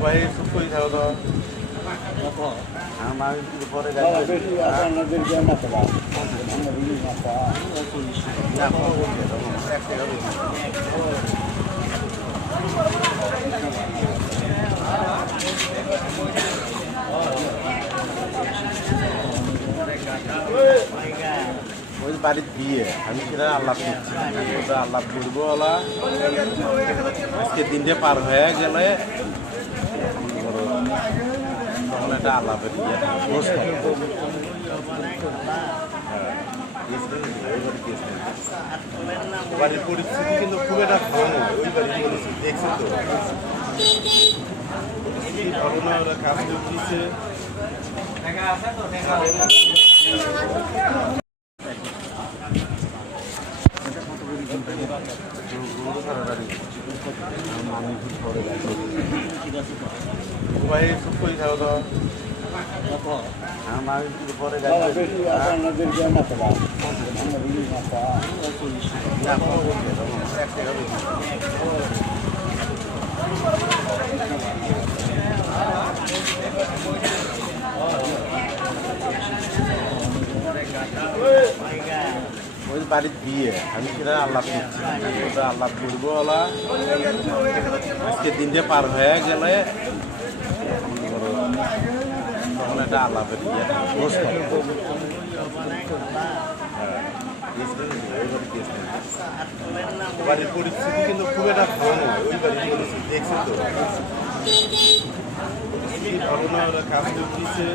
ভাই সুখ করে থাকো তো আমার পরে ওই বাড়ির বিয়ে আমি সেটা আল্লাহ করছি ওটা আল্লাহ করবো ওলা আজকে দিনটা পার হয়ে গেলে তখন এটা আল্লাহের বিয়ে বাড়ির পরিস্থিতি কিন্তু খুব একটা ভালো নয় ওই বাড়ির পরিস্থিতি দেখছি তো ভালো না ওরা কাজ করতেছে ভাই সুখ করে থাকো তো আমার পরে ওই বাড়ির বিয়ে আমি সেটা আল্লাহ করছি ওটা আল্লাহ করবো ওলা আজকে দিনটা পার হয়ে গেলে তখন এটা আল্লাহের বিয়ে বাড়ির পরিস্থিতি কিন্তু খুব একটা ভালো নয় ওই বাড়ির পরিস্থিতি দেখছি তো ভালো না ওরা কাজ করতেছে